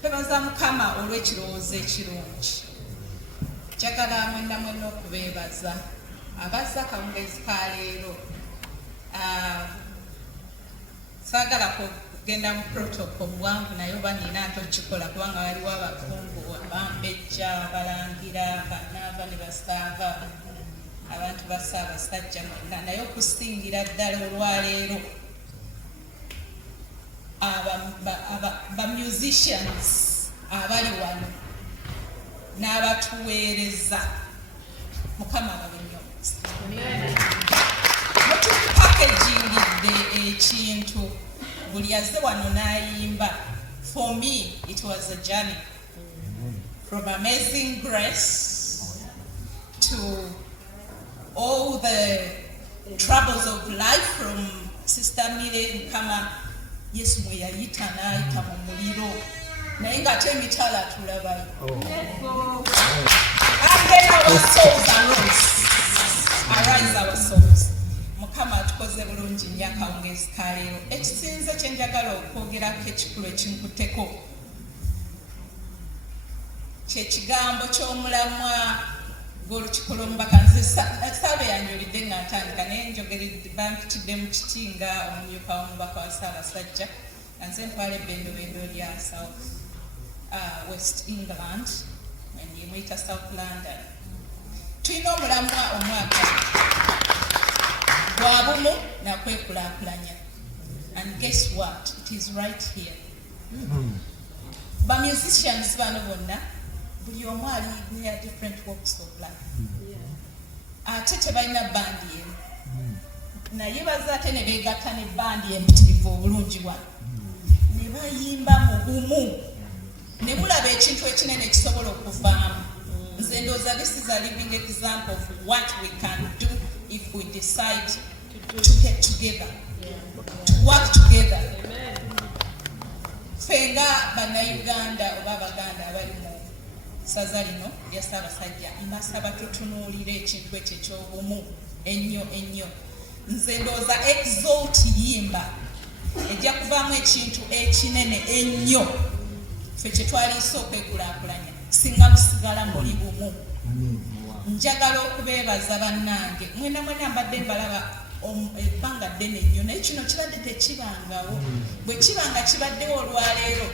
twebaza Mukama olw'ekirowoozo ekirungi. Njagala mwenna mwenna okubeebaza abazza akawungezi ka leero. Saagala kugenda mu protocol muwanvu naye oba nina ntokikola kubanga waliwo abakungu abambejja abalangira banaava ne basaava abantu ba Ssaabasajja mwenna naye okusingira ddala olwaleero ba musicians abali wano n'abatuweereza Mukama ababenyo packagingidde ekintu buli yazze wano n'ayimba. For me it was a journey from amazing grace to all the troubles of life from Sister Mire Mukama Yesu mwe yayita n'ayita mu muliro naye ng'ate emitala tulabayo. And then our souls arise our souls. Mukama atukoze bulungi nnyo akawungezi ka leero. Ekisinze kye njagala okwogerako ekikulu ekinkutteko kye kigambo ky'omulamwa gw'Olukiiko lw'Omubaka. Nze Ssaabe yanjulidde nga ntandika naye njogeredde bampitidde mu kiti nga omumyuka w'omubaka wa Ssaabasajja nga nze ntwala ebbendobendo lya South West England muyita South London. Tulina omulamwa omwaka gw'OBUMU nakwekulaakulanya. And guess what? It is right here. Ba musicians bano bonna buli omu ali near different walks of life. Ate tebalina bandi emu naye baza ate ne beegatta ne bandi empitirivu obulungi wano ne bayimba mu bumu ne mulaba ekintu ekinene kisobola okuvaamu. Nze ndowooza this is a living example of what we can do if we decide to get together, to work together. Fenga bannayuganda oba Abaganda abali mu ssaza lino lya Ssaabasajja mbasaba tutunuulire ekintu ekyo eky'obumu ennyo ennyo. Nze ndowooza Exalt-Yimba ejja kuvaamu ekintu ekinene ennyo ffe kye twaliisa okwekulaakulanya singa musigala muli bumu. Njagala okubeebaza bannange mwena mwena mbadde mbalaba ebbanga ddene nnyo naye kino kibadde tekibangawo. Bwe kibanga kibaddewo olwaleero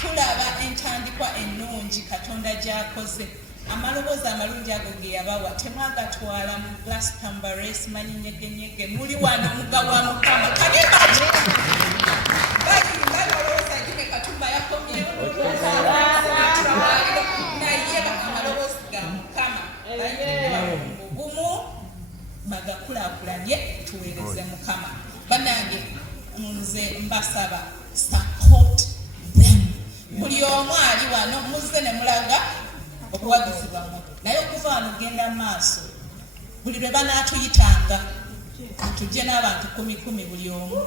tulaba entandikwa ennungi Katonda gy'akoze. Amaloboozi amalungi ago ge yabawa temwagatwala mu Glastonbury simanyi nyegenyege muli wano omugga gwa Mukama kanebaki balowooza gime Katumba yakomyewo naye amaloboozi ga Mukama bumu bagakulaakulanye tuweereze Mukama. Bannange nze mbasaba support them. Buli omu ali wano muzze ne mulaga okuwagizibwamu naye okuva wano genda maaso buli lwe banaatuyitanga tujje n'abantu 10 buli omu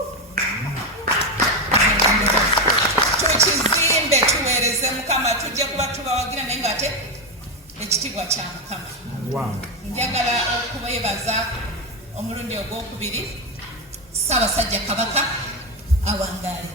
tukizimbe tuweereze Mukama. Tujja kuba tubawagira naye ng'ate ekitiibwa kya Mukama. Njagala okubeebaza omulundi ogwokubiri Ssaabasajja Kabaka awangaale.